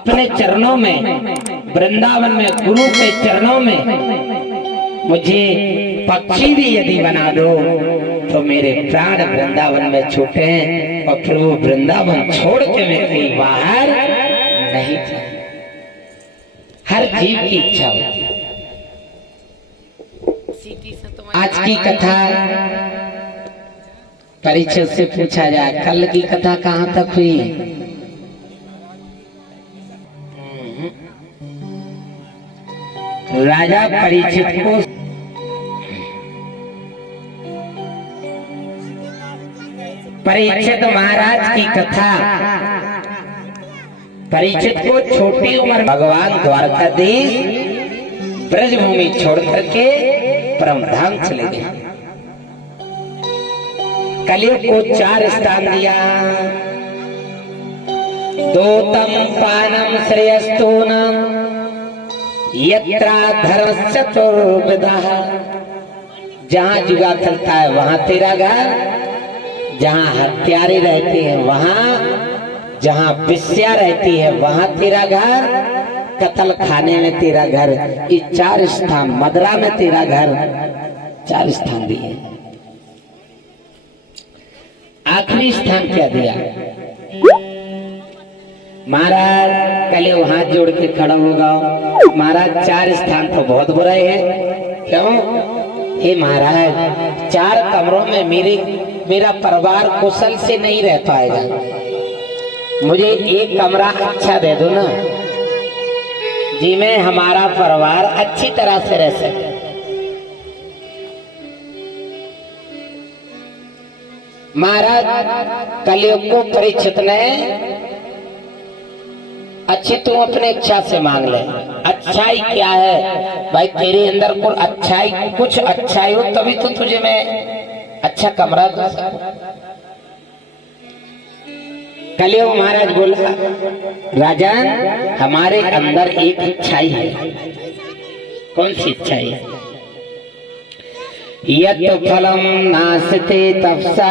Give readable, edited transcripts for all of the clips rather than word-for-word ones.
अपने चरणों में, वृंदावन में गुरु के चरणों में मुझे पक्षी भी यदि बना दो तो मेरे प्राण वृंदावन में छूटे और फिर वो वृंदावन छोड़ के मैं कहीं बाहर नहीं जाऊं। हर जीव की इच्छा होती है। आज की कथा परीक्षित से पूछा जाए, कल की कथा कहाँ तक हुई? राजा परीक्षित को परीक्षित महाराज की कथा, परीक्षित को छोटी उम्र भगवान द्वारकाधीश ब्रजभूमि छोड़ करके परमधाम चले गए। कलयुग को 4 स्थान दिया। दोतम पानम श्रेयस्तूनम यत्रा धर्म चतुर्विधः। जहां जुआ चलता है वहां तेरा घर, जहां हत्यारे रहते हैं वहां, जहां विष्या रहती है वहां तेरा घर, कत्ल खाने में तेरा घर। ये 4 स्थान, मदरा में तेरा घर, 4 स्थान दिए। आखिरी स्थान क्या दिया? महाराज पहले हाथ जोड़ के खड़ा होगा। महाराज 4 स्थान तो बहुत बुरे हैं। क्यों? हे महाराज 4 कमरों में मेरा परिवार कुशल से नहीं रह पाएगा। मुझे एक कमरा अच्छा दे दो ना, जिसमें हमारा परिवार अच्छी तरह से रह सके। महाराज कलयुग को परीक्षित ने, अच्छी तू अपने इच्छा से मांग ले। अच्छाई क्या है भाई? तेरे अंदर कुछ अच्छाई हो तभी तो तुझे मैं अच्छा कमरा दूं। कलयुग महाराज बोला, राजन हमारे अंदर एक अच्छाई है। कौन सी अच्छाई है? यत् फलम नास्ते तपसा,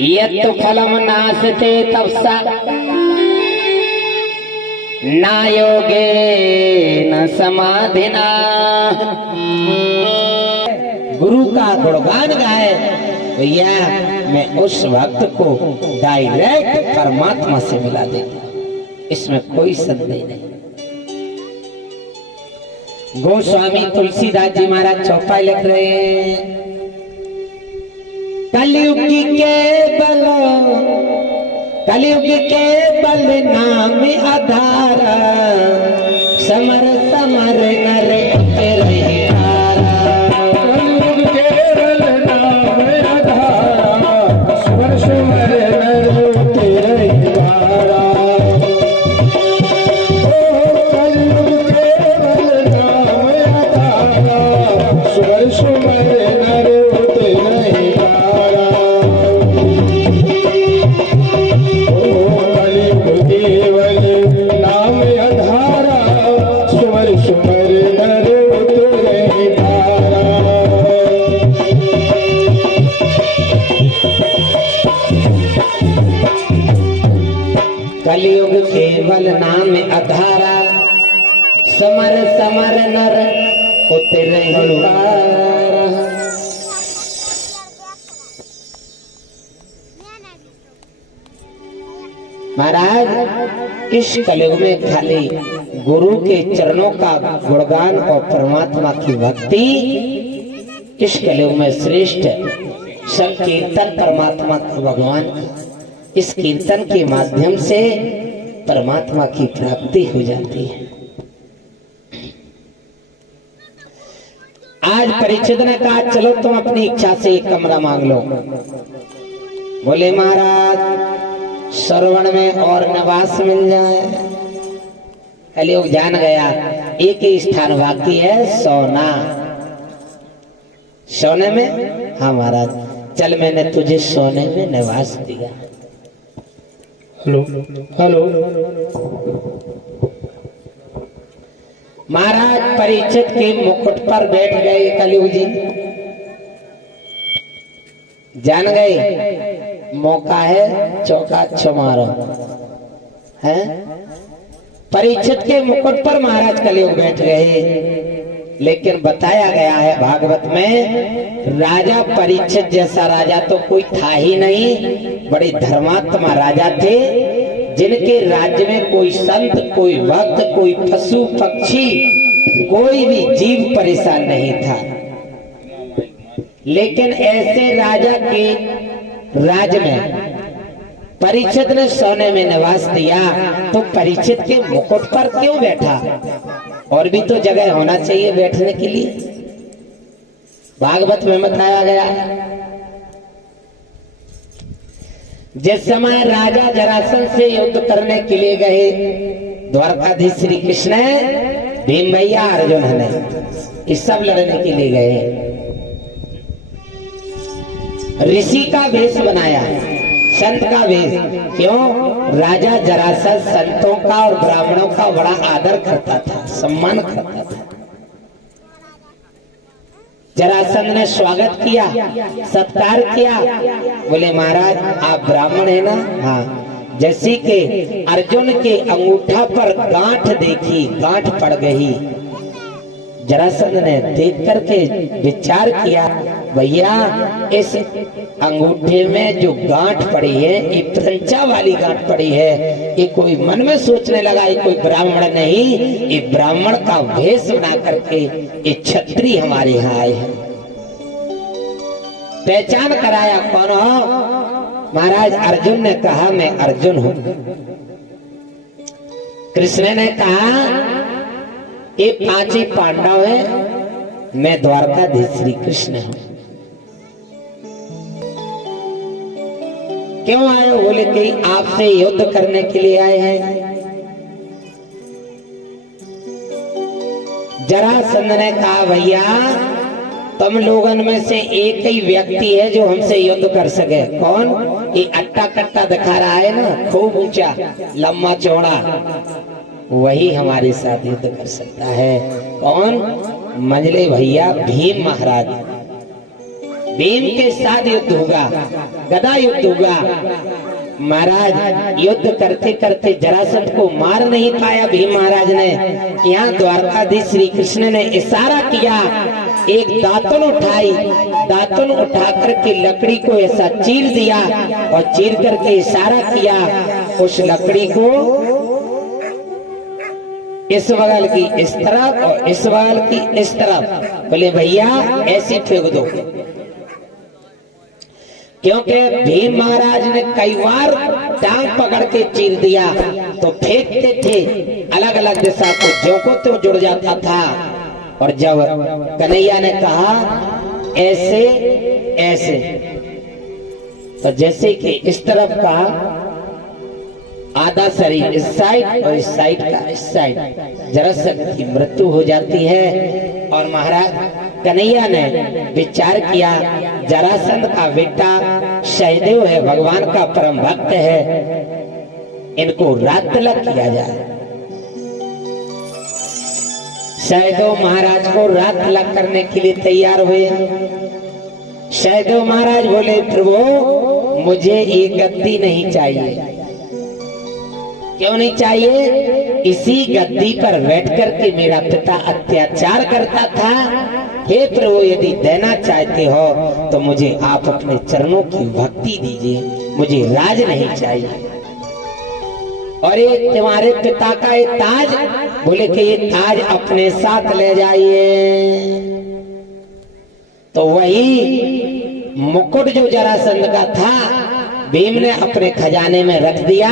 यत् फलम नास्ते तपसा न योगे न समाधिना। गुरु का गुणगान गाए भैया, मैं उस भक्त को डायरेक्ट परमात्मा से मिला देता, इसमें कोई संदेह नहीं। गोस्वामी तुलसीदास जी महाराज चौपाई लिख रहे हैं, कलयुग के बल नाम आधारा, समर समर नर रहे। कलयुग केवल नाम अधारा, समर समर नर उतरे। महाराज इस कलयुग में खाली गुरु के चरणों का गुणगान और परमात्मा की भक्ति इस कलयुग में श्रेष्ठ संकीर्तन परमात्मा का भगवान। इस कीर्तन के माध्यम से परमात्मा की प्राप्ति हो जाती है। आज परीक्षित ने कहा, चलो तुम अपनी इच्छा से एक कमरा मांग लो। बोले महाराज श्रवण में और निवास मिल जाए। कलयुग जान गया एक ही स्थान बाकी है, सोना। सोने में? हाँ महाराज, चल मैंने तुझे सोने में निवास दिया। Hello hello. महाराज परीक्षित के मुकुट पर बैठ गए कलयुग जी। जान गए मौका है, चौका अच्छा मारो। हैं? परीक्षित के मुकुट पर महाराज कलयुग बैठ गए। लेकिन बताया गया है भागवत में, राजा परीक्षित जैसा राजा तो कोई था ही नहीं। बड़े धर्मात्मा राजा थे, जिनके राज्य में कोई संत, कोई भक्त, कोई पशु पक्षी, कोई भी जीव परेशान नहीं था। लेकिन ऐसे राजा के राज में परीक्षित ने सोने में निवास दिया, तो परीक्षित के मुकुट पर क्यों बैठा? और भी तो जगह होना चाहिए बैठने के लिए। भागवत में बताया गया, जिस समय राजा जरासंध से युद्ध करने के लिए गए, द्वारकाधीश श्री कृष्ण, भीम भैया, अर्जुन ने, इस सब लड़ने के लिए गए। ऋषि का वेश बनाया, संत का वेश। क्यों? राजा जरासंध संतों का और ब्राह्मणों का बड़ा आदर करता था, सम्मान करता था। जरासंध ने स्वागत किया, सत्कार किया। बोले महाराज आप ब्राह्मण है ना? हाँ। जैसे कि अर्जुन के अंगूठा पर गांठ देखी, गांठ पड़ गई। जरासंध ने देख करके विचार किया, भैया इस अंगूठे में जो गांठ पड़ी है, ये प्रंचा वाली गांठ पड़ी है। ये कोई मन में सोचने लगा, ये कोई ब्राह्मण नहीं, ये ब्राह्मण का भेष बना करके ये क्षत्रिय हमारे यहाँ आए हैं। पहचान कराया, कौन हो? महाराज अर्जुन ने कहा मैं अर्जुन हूँ। कृष्ण ने कहा ये पांच ही पांडव है, मैं द्वारकाधीश श्री कृष्ण हूँ। क्यों आए? बोले कि आपसे युद्ध करने के लिए आए हैं। जरासंध ने कहा भैया तुम लोगन में से एक ही व्यक्ति है जो हमसे युद्ध कर सके। कौन? ये अट्टा कट्टा दिखा रहा है ना, खूब ऊंचा, लंबा चौड़ा, वही हमारे साथ युद्ध कर सकता है। कौन? मंझले भैया भीम महाराज। भीम के साथ युद्ध होगा, गदा युद्ध होगा। महाराज युद्ध करते करते जरासंध को मार नहीं पाया भीम महाराज ने। यहाँ द्वारकाधीश श्री कृष्ण ने इशारा किया, एक दातुन उठाई, दातुन उठा करके लकड़ी को ऐसा चीर दिया और चीर करके इशारा किया, उस लकड़ी को इस बगल की इस तरफ और इस बगल की इस तरफ। बोले भैया ऐसे फेंक दो। क्योंकि भीम महाराज ने कई बार टांग पकड़ के चीर दिया तो फेंकते थे अलग अलग दिशा को, जो को तो जुड़ जाता था। और जब कन्हैया ने कहा ऐसे ऐसे, तो जैसे कि इस तरफ का आधा शरीर इस साइड और इस साइड का इस साइड, जरासंध की मृत्यु हो जाती है। और महाराज कन्हैया ने विचार किया, जरासंध का बेटा सहदेव है, भगवान का परम भक्त है, इनको रात तिलक किया जाए। सहदेव महाराज को रात तिलक करने के लिए तैयार हुए। सहदेव महाराज बोले प्रभु मुझे ये गद्दी नहीं चाहिए। क्यों नहीं चाहिए? इसी गद्दी पर बैठ करके मेरा पिता अत्याचार करता था। हे प्रभु यदि देना चाहते हो तो मुझे आप अपने चरणों की भक्ति दीजिए, मुझे राज नहीं चाहिए। और ये तुम्हारे पिता का ये ताज, बोले कि ये ताज अपने साथ ले जाइए। तो वही मुकुट जो जरासंध का था भीम ने अपने खजाने में रख दिया।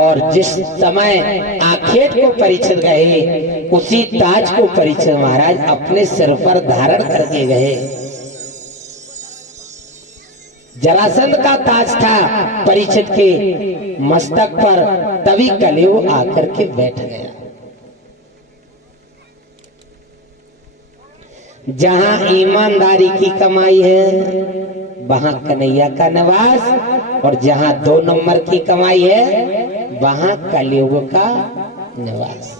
और जिस समय आखेट को परीक्षित गए, उसी ताज को परीक्षित महाराज अपने सिर पर धारण करके गए। जरासंध का ताज था परीक्षित के मस्तक पर, तभी कलयुग आकर के बैठ गया। जहां ईमानदारी की कमाई है वहां कन्हैया का निवास, और जहां 2 नंबर की कमाई है वहां कलयुग का निवास।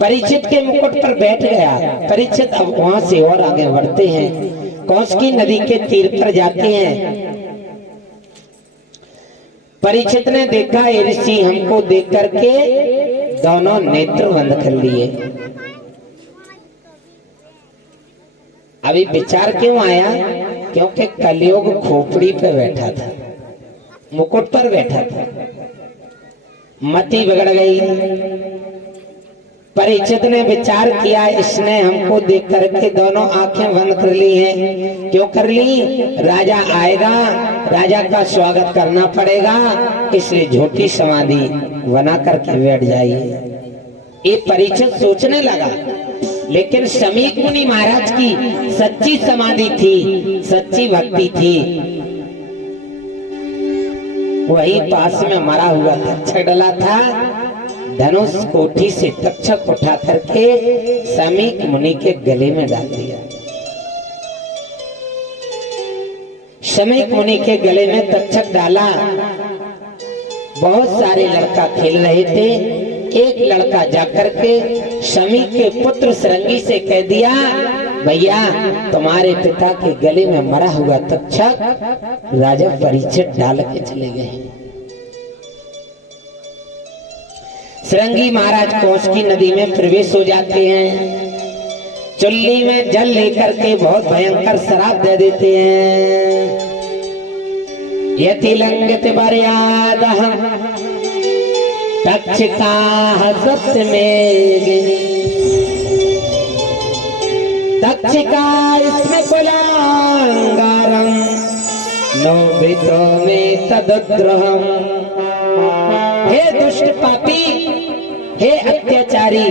परीक्षित के मुकुट पर बैठ गया। परीक्षित अब वहां से और आगे बढ़ते हैं, कौशकी नदी के तीर पर जाते हैं। परीक्षित ने देखा ये ऋषि हमको देख करके दोनों नेत्र बंद कर लिए। अभी विचार क्यों आया? क्योंकि कलयुग खोपड़ी पे बैठा था, मुकुट पर बैठा था, मति बिगड़ गई। परीक्षित ने विचार किया, इसने हमको देख करके दोनों आंखें बंद कर ली हैं। क्यों कर ली? राजा आएगा, राजा का स्वागत करना पड़ेगा, इसलिए झूठी समाधि बना करके बैठ जाइए। ये परीक्षित सोचने लगा। लेकिन समीक मुनि महाराज की सच्ची समाधि थी, सच्ची भक्ति थी। वही पास में मरा हुआ तक्षक डला था। धनुष कोठी से तक्षक उठा करके समीक मुनि के गले में डाल दिया। समीक मुनि के गले में तक्षक डाला। बहुत सारे लड़का खेल रहे थे। एक लड़का जाकर के समीक के पुत्र सरंगी से कह दिया, भैया तुम्हारे पिता के गले में मरा हुआ तक्षक राजा परीक्षित डाल के चले गए। सरंगी महाराज कोस की नदी में प्रवेश हो जाते हैं। चुल्ली में जल लेकर के बहुत भयंकर शराब दे देते हैं। यति लंघित मर्यादः तक्षकाः सप्तमेघिनी तक्षका इसमें कुलांगारम नोभितो में तदद्रोहम। हे दुष्ट पापी, हे अत्याचारी,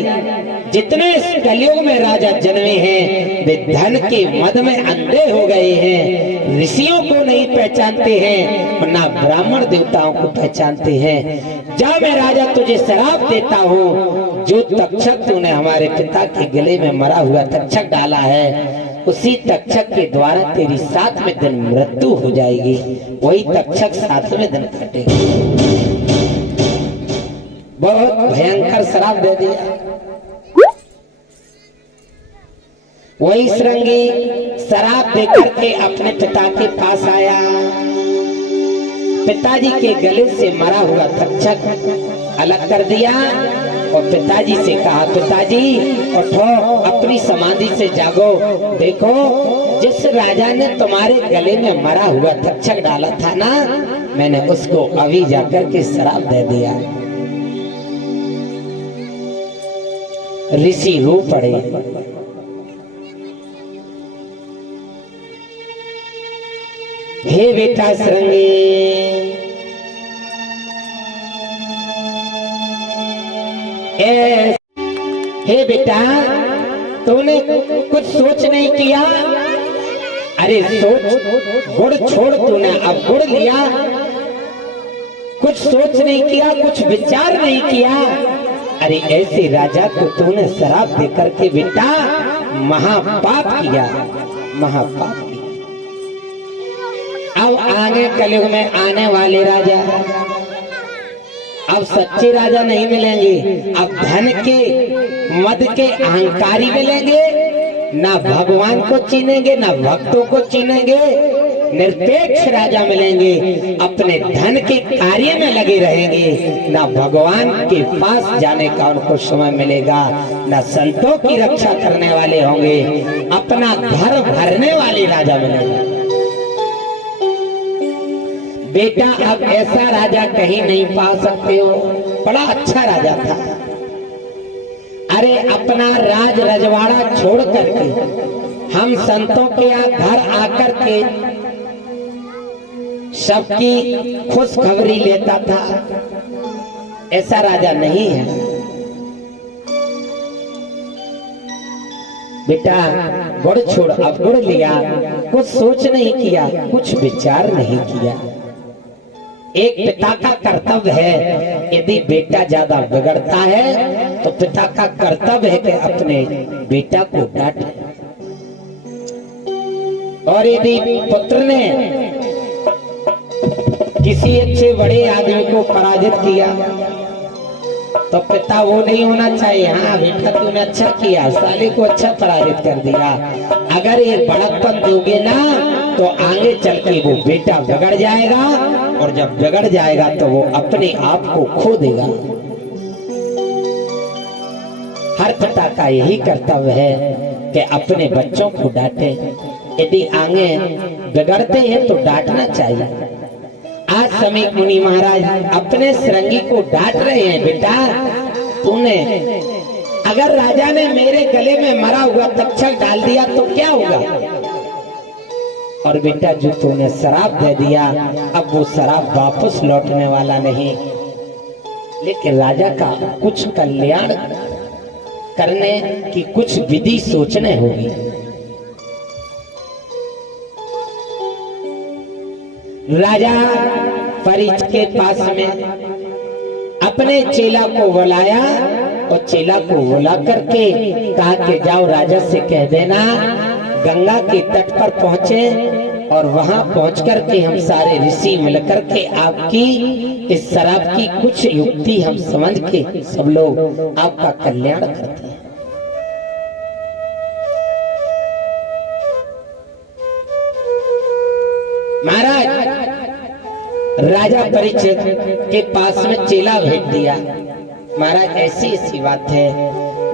जितने इस कलयुग में राजा जन्मे हैं वे धन के मद में अंधे हो गए हैं। ऋषियों को नहीं पहचानते हैं और ना ब्राह्मण देवताओं को पहचानते हैं। जा मैं राजा तुझे शराप देता हूँ, जो तक्षक तूने हमारे पिता के गले में मरा हुआ तक्षक डाला है, उसी तक्षक के द्वारा तेरी 7वें दिन मृत्यु हो जाएगी। वही तक्षक 7वें दिन कटेगा। बहुत भयंकर शराप दे दिया। वही सरंगी शराब देकर के अपने पिता के पास आया। पिताजी के गले से मरा हुआ तक्षक अलग कर दिया और पिताजी से कहा, पिताजी उठो, अपनी समाधि से जागो। देखो, जिस राजा ने तुम्हारे गले में मरा हुआ तक्षक डाला था ना, मैंने उसको अभी जाकर के शराब दे दिया। ऋषि रो पड़े। हे बेटा सरंगी, हे बेटा, तूने कुछ सोच नहीं किया? अरे सोच, गुड़ छोड़, तूने अब गुड़ लिया। कुछ सोच नहीं किया, कुछ विचार नहीं किया। अरे ऐसे राजा को तूने शराब देकर के बेटा महापाप किया, महापाप किया। अब आगे कलयुग में आने वाले राजा अब सच्चे राजा नहीं मिलेंगे। अब धन के मद के अहंकारी मिलेंगे, ना भगवान को चीनेंगे ना भक्तों को चीनेंगे। निरपेक्ष राजा मिलेंगे, अपने धन के कार्य में लगे रहेंगे, ना भगवान के पास जाने का उनको समय मिलेगा, ना संतों की रक्षा करने वाले होंगे, अपना घर भरने वाले राजा मिलेंगे। बेटा अब ऐसा राजा कहीं नहीं पा सकते हो। बड़ा अच्छा राजा था। अरे अपना राज रजवाड़ा छोड़ करके हम संतों के घर आकर के सबकी खुशखबरी लेता था। ऐसा राजा नहीं है। बेटा गुड़ छोड़, अब गुड़ लिया, कुछ सोच नहीं किया, कुछ विचार नहीं किया। एक पिता का कर्तव्य है, यदि बेटा ज्यादा बिगड़ता है तो पिता का कर्तव्य है कि अपने बेटा को डांटे। और यदि पुत्र ने किसी अच्छे बड़े आदमी को पराजित किया तो पिता वो नहीं होना चाहिए, हाँ बेटा तूने अच्छा किया, साले को अच्छा पराजित कर दिया। अगर ये बड़प्पन दोगे ना तो आगे चल के वो बेटा बिगड़ जाएगा और जब बिगड़ जाएगा तो वो अपने आप को खो देगा। हर पिता का यही कर्तव्य है कि अपने बच्चों को डांटे। यदि आगे बिगड़ते हैं तो डांटना चाहिए। आज समीप मुनि महाराज अपने श्रृंगी को डांट रहे हैं, बेटा तूने अगर राजा ने मेरे गले में मरा हुआ तक्षक डाल दिया तो क्या होगा? और बेटा जो तूने शराब दे दिया, अब वो शराब वापस लौटने वाला नहीं, लेकिन राजा का कुछ कल्याण करने की कुछ विधि सोचने होगी। राजा परीक्षित के पास में अपने चेला को बुलाया और चेला को बुला करके कहा कि जाओ राजा से कह देना गंगा के तट पर पहुंचे और वहां पहुंच करके हम सारे ऋषि मिलकर के आपकी इस शराब की कुछ युक्ति हम समझ के सब लोग आपका कल्याण करते हैं। महाराज राजा परीक्षित के पास में चेला भेज दिया। महाराज ऐसी ऐसी बात है।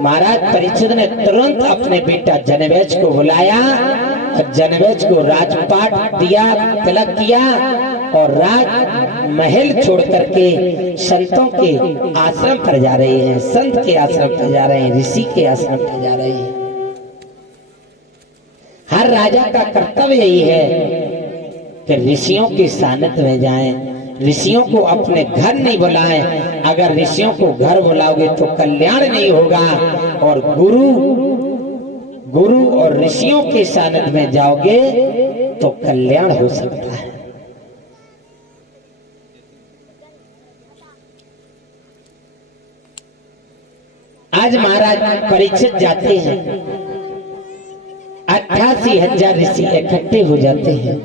महाराज परीक्षित ने तुरंत अपने बेटा जनमेज को बुलाया और जनमेज को राजपाट दिया, तिलक किया और राज महल छोड़ करके संतों के आश्रम पर जा रहे हैं, संत के आश्रम पर जा रहे हैं, ऋषि के आश्रम पर जा रहे हैं। हर राजा का कर्तव्य यही है कि ऋषियों के सानिध्य में जाएं, ऋषियों को अपने घर नहीं बुलाएं। अगर ऋषियों को घर बुलाओगे तो कल्याण नहीं होगा, और गुरु और ऋषियों के सानिध्य में जाओगे तो कल्याण हो सकता है। आज महाराज परीक्षित जाते हैं, 88,000 ऋषि इकट्ठे हो जाते हैं।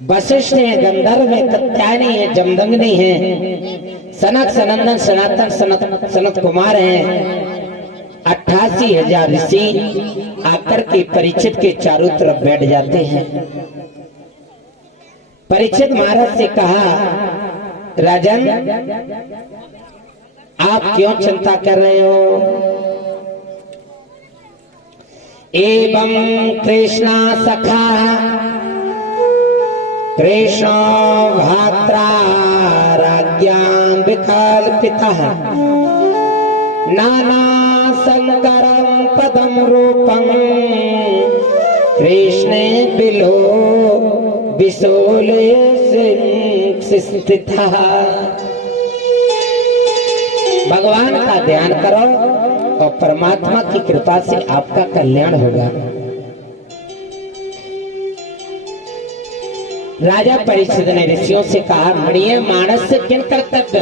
वशिष्ठ है, गंधर्व है, कात्यायनी है, जमदग्नि है, सनक सनंदन सनातन सनत कुमार हैं। 88,000 ऋषि आकर के परीक्षित के चारों तरफ बैठ जाते हैं। परीक्षित महाराज से कहा, राजन आप क्यों चिंता कर रहे हो? एवं कृष्णा सखा कृष्ण भात्रा राज्ञां विकल्पितः नाना संकरं पदं रूपं कृष्णे बिलो बिसोले स्थितः। भगवान का ध्यान करो और परमात्मा की कृपा से आपका कल्याण होगा। राजा परीक्षित ने ऋषियों से कहा, मणिये मानस से किन कर्तव्य,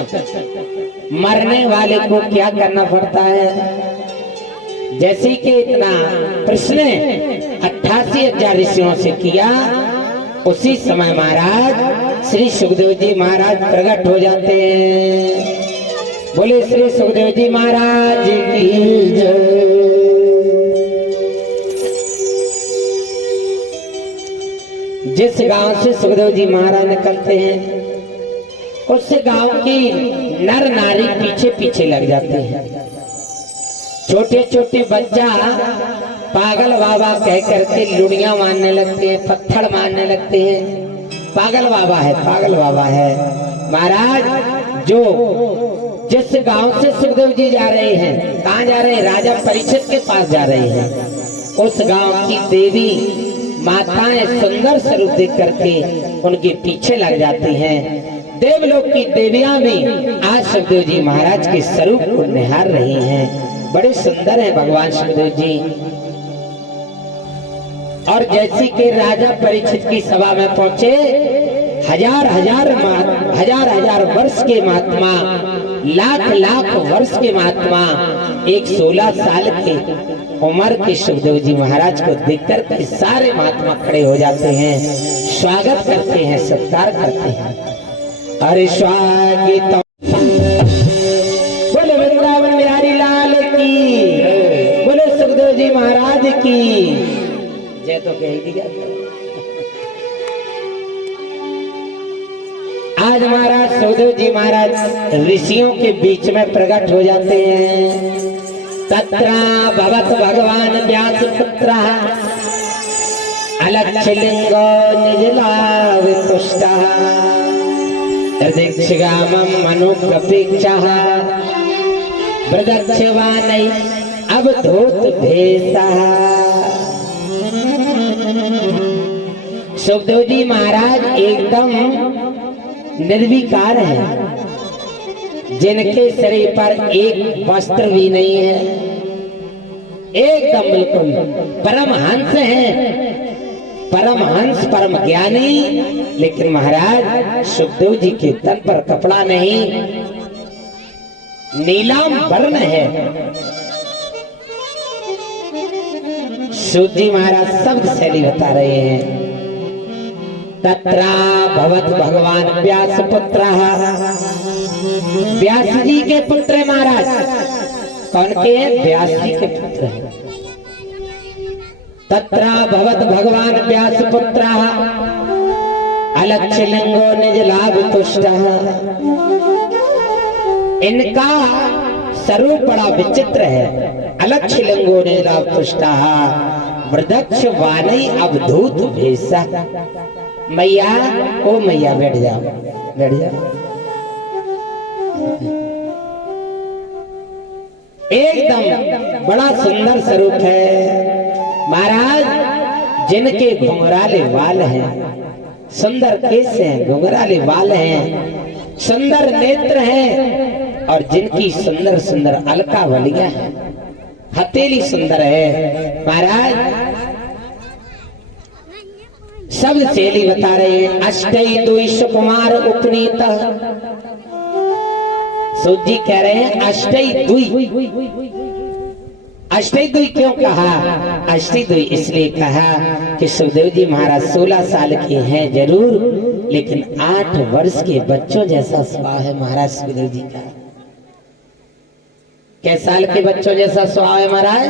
मरने वाले को क्या करना पड़ता है? जैसे कि इतना प्रश्न 88,000 ऋषियों से किया, उसी समय महाराज श्री सुखदेव जी महाराज प्रकट हो जाते हैं। बोले श्री सुखदेव जी महाराज की जय। जिस गांव से सुखदेव जी महाराज निकलते हैं, उस गांव की नर नारी पीछे पीछे लग जाते हैं। छोटे छोटे बच्चा पागल बाबा कह करके लुड़ियां मारने लगते हैं, पत्थर मारने लगते हैं। पागल बाबा है, पागल बाबा है। महाराज जो जिस गांव से सुखदेव जी जा रहे हैं, कहाँ जा रहे हैं? राजा परीक्षित के पास जा रहे हैं। उस गांव की देवी माताएं सुंदर स्वरूप देख करके उनके पीछे लग जाती हैं। देवलोक की देवियां भी आज सुखदेव जी महाराज के स्वरूप को निहार रही हैं। बड़े सुंदर हैं भगवान सुखदेव जी। और जैसे कि राजा परीक्षित की सभा में पहुंचे, हजार हजार वर्ष के महात्मा, लाख लाख वर्ष के महात्मा, एक 16 साल के उम्र के सुखदेव जी महाराज को देखकर के सारे महात्मा खड़े हो जाते हैं, स्वागत करते हैं, सत्कार करते हैं। अरे स्वागत बोले वृंदावन बिहारी लाल की, बोले सुखदेव जी महाराज की जय। तो कह दिया सुखदेव जी महाराज ऋषियों के बीच में प्रकट हो जाते हैं। तत्रा भवत भगवान व्यास पुत्र अलक्षलिंगो निजलावितुष्टः दीक्षिगामं मनुप्रपीक्षः प्रदक्षिवानै अवधूत भेषः। सुखदेव जी महाराज एकदम निर्विकार है, जिनके शरीर पर एक वस्त्र भी नहीं है, एकदम बिल्कुल परमहंस है, परमहंस परम ज्ञानी। लेकिन महाराज सुखदेव जी के तन पर कपड़ा नहीं, नीलाम वर्ण है। सूत जी महाराज शब्द शैली बता रहे हैं। तत्रा भवत भगवान व्यास पुत्र, व्यास जी के पुत्र महाराज। कौन के हैं? व्यास जी के पुत्र हैं। तत्रा भवत भगवान व्यास पुत्र अलक्षलिंगो निज लाभ तुष्ट। इनका स्वरूप बड़ा विचित्र है। अलक्षलिंगो निज लाभ तुष्ट वृदक्ष वानई अवधूत भेषा। मैया, ओ मैया बैठ जाओ, बैठ जाओ। एकदम बड़ा सुंदर स्वरूप है महाराज। जिनके घुंघराले बाल हैं, सुंदर केस हैं, घुंघराले बाल हैं, सुंदर नेत्र हैं, और जिनकी सुंदर सुंदर अलका बलियां हैं, हथेली सुंदर है महाराज। सब शैली बता रहे हैं। अष्टई दुई सुकुमार उपनीत। सूत जी कह रहे हैं अष्टई दुई। अष्टई दुई क्यों कहा? अष्टई दुई इसलिए कहा कि सुखदेव जी महाराज 16 साल के हैं जरूर, लेकिन 8 वर्ष के बच्चों जैसा स्वभाव है महाराज सुखदेव जी का। कै साल के बच्चों जैसा स्वभाव है महाराज?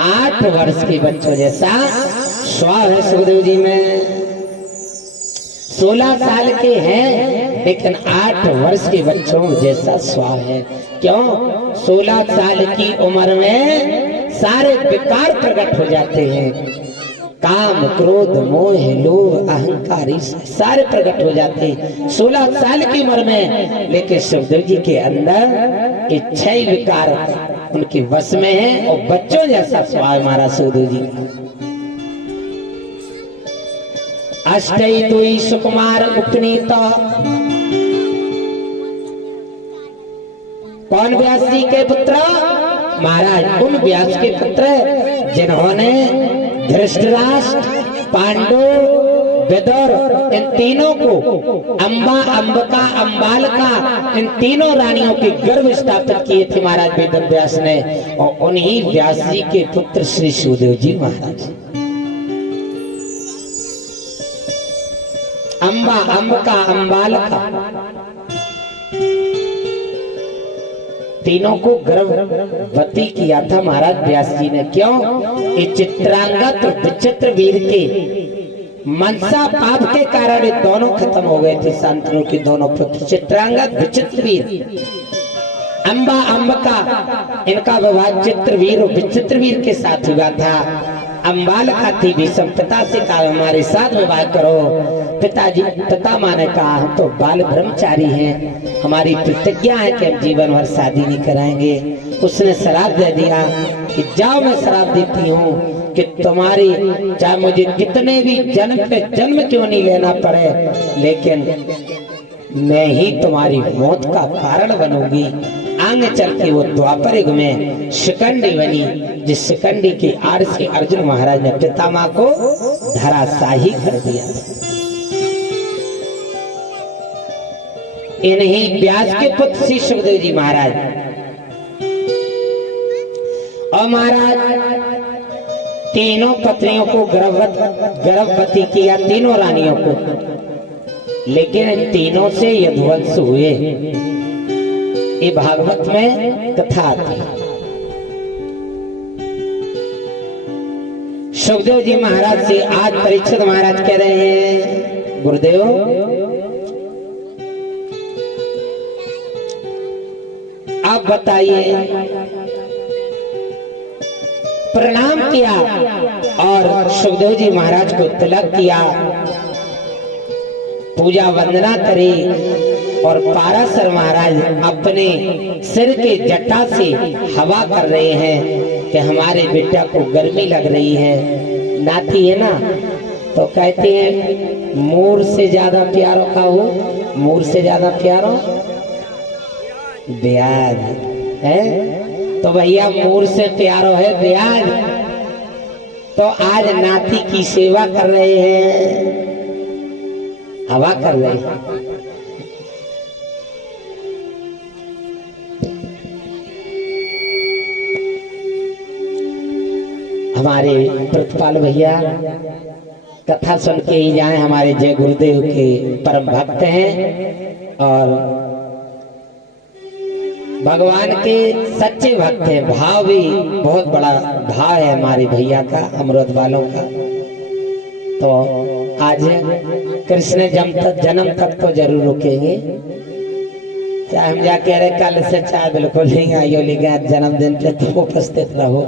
8 वर्ष के बच्चों जैसा स्वभाव है सुखदेव जी में। 16 साल के हैं लेकिन 8 वर्ष के बच्चों जैसा स्वभाव है। क्यों? 16 साल की उम्र में सारे विकार प्रकट हो जाते हैं। काम, क्रोध, मोह, लोभ, अहंकार सारे प्रकट हो जाते हैं 16 साल की उम्र में। लेकिन सुखदेव जी के अंदर ये 6 विकार उनके वश में है और बच्चों जैसा स्वभाव हमारा सुखदेव जी का। अष्टई दुई सुकुमार उपनीत। कौन? व्यास जी के पुत्र महाराज। उन व्यास के पुत्र जिन्होंने धृतराष्ट्र, पांडु, विदुर इन तीनों को, अंबा, अंबिका, अंबालिका, इन तीनों रानियों के गर्भ स्थापित किए थे महाराज वेद व्यास ने। और उन्हीं व्यास जी के पुत्र श्री सुखदेव जी महाराज। अंबा, अंबिका, अंबालिका तीनों को गर्भवती किया था महाराज व्यास जी ने। क्यों? ये चित्रांगत विचित्र वीर के मनसा पाप के कारण ये दोनों खत्म हो गए थे। शांतनु के दोनों पुत्र चित्रांगत विचित्र वीर, अंबा, अंबिका, इनका विवाह चित्रवीर और विचित्र वीर के साथ हुआ था। अंबालिका थी भीष्म पिता से कहा हमारे साथ विवाह करो। पिताजी, पिता माने कहा हम तो बाल ब्रह्मचारी हैं, हमारी प्रतिज्ञा है कि हम जीवन भर शादी नहीं कराएंगे। उसने शराब दे दिया कि जाओ, मैं शराब देती हूँ कि तुम्हारी चाहे मुझे कितने भी जन्म पे जन्म क्यों नहीं लेना पड़े, लेकिन मैं ही तुम्हारी मौत का कारण बनूंगी। आगे चल के वो द्वापर युग में शिखंडी बनी, जिस शिखंडी की आड़ से अर्जुन महाराज ने पितामह को धराशाही कर दिया। इन्हीं व्यास के पुत्र श्री सुखदेव जी महाराज। और महाराज तीनों पत्नियों को गर्भवती किया, तीनों रानियों को, लेकिन इन तीनों से यदुवंश हुए। ये भागवत में कथा आती है। सुखदेव जी महाराज से आज परीक्षित महाराज कह रहे हैं गुरुदेव आप बताइए, प्रणाम किया और सुखदेव जी महाराज को तिलक किया, पूजा वंदना करी और पाराशर महाराज अपने सिर के जटा से हवा कर रहे हैं कि हमारे बेटा को गर्मी लग रही है। नाती है ना, तो कहते हैं मोर से ज्यादा प्यारो का हो, मोर से ज्यादा प्यारो ब्याज है। तो भैया मोर से प्यारो है ब्याज, तो आज नाती की सेवा कर रहे हैं, हवा कर रहे हैं। हमारे प्रतिपाल भैया कथा सुन के ही जाए, हमारे जय गुरुदेव के परम भक्त हैं और भगवान के सच्चे भक्त हैं। भाव भी बहुत बड़ा भाव है हमारे भैया का, अमृत वालों का। तो आज कृष्ण जन्म तक तो जरूर रुकेंगे, चाहे हम जा कह रहे कल से चाय बिल्कुल नहीं आइयो, लेकिन जन्मदिन पे तो उपस्थित रहो।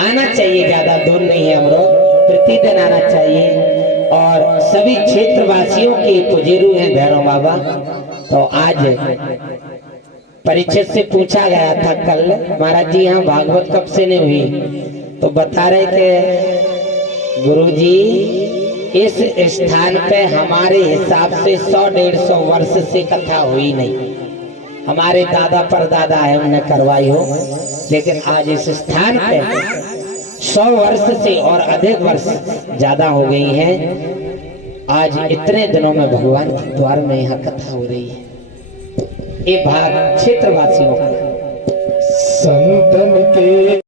आना चाहिए, ज्यादा दूर नहीं है अमरो, प्रतिदिन आना चाहिए। और सभी क्षेत्रवासियों के पुजेरू हैं भैरव बाबा। तो आज परीक्षित से पूछा गया था कल, महाराज जी यहाँ भागवत कब से नहीं हुई, तो बता रहे कि गुरुजी इस स्थान पे हमारे हिसाब से 100-150 वर्ष से कथा हुई नहीं। हमारे दादा परदादा है उन्हें करवाई हो, लेकिन आज इस स्थान पे 100 वर्ष से और अधिक वर्ष ज्यादा हो गई हैं। आज इतने दिनों में भगवान के द्वार में यहाँ कथा हो रही है। ये भाग क्षेत्रवासियों का, संतन के